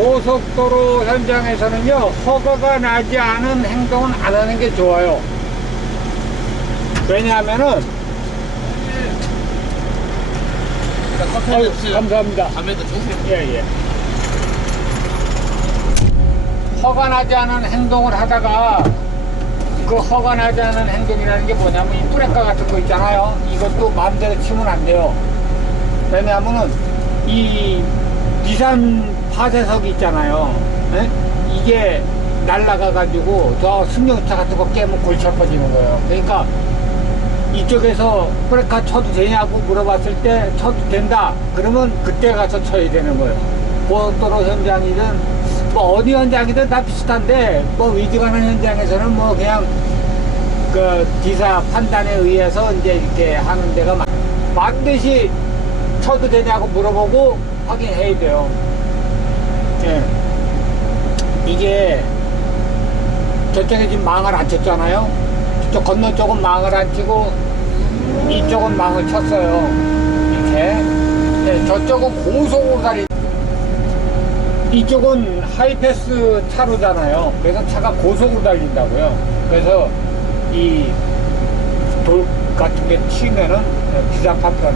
고속도로 현장에서는요, 허가가 나지 않은 행동은 안 하는 게 좋아요. 왜냐하면은, 커피 아유. 감사합니다. 다음에도 주세요. 예, 예. 허가 나지 않은 행동을 하다가 그 허가 나지 않은 행동이라는 게 뭐냐면 이 뿌레카 같은 거 있잖아요. 이것도 마음대로 치면 안 돼요. 왜냐하면은 이 비산 파쇄석 있잖아요. 예? 이게 날라가가지고 저 승용차 같은 거 깨면 골치 아파지는 거예요. 그러니까 이쪽에서 브레카 쳐도 되냐고 물어봤을 때 쳐도 된다. 그러면 그때 가서 쳐야 되는 거예요. 고속도로 현장이든 뭐 어디 현장이든 다 비슷한데 뭐 위기관한 현장에서는 뭐 그냥 그 기사 판단에 의해서 이제 이렇게 하는 데가 많 반드시 쳐도 되냐고 물어보고 확인해야 돼요. 예. 이게 저쪽에 지금 망을 안 쳤잖아요. 저쪽 건너 쪽은 망을 안 치고 이쪽은 망을 쳤어요. 이렇게. 네, 저쪽은 고속으로 달리. 이쪽은 하이패스 차로잖아요. 그래서 차가 고속으로 달린다고요. 그래서 이 돌 같은 게 튀면은 기사파편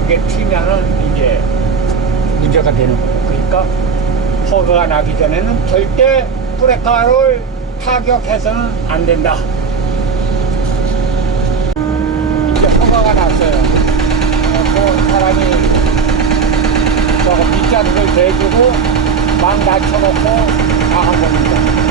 그게 튀면은 이제 문제가 되는 거예요. 그러니까 허가가 나기 전에는 절대 브레카를 타격해서는 안 된다. 이제 허가가 났어요. 어, 그 사람이 저거 빗자루를 대주고 막 낮춰놓고 다 한 겁니다.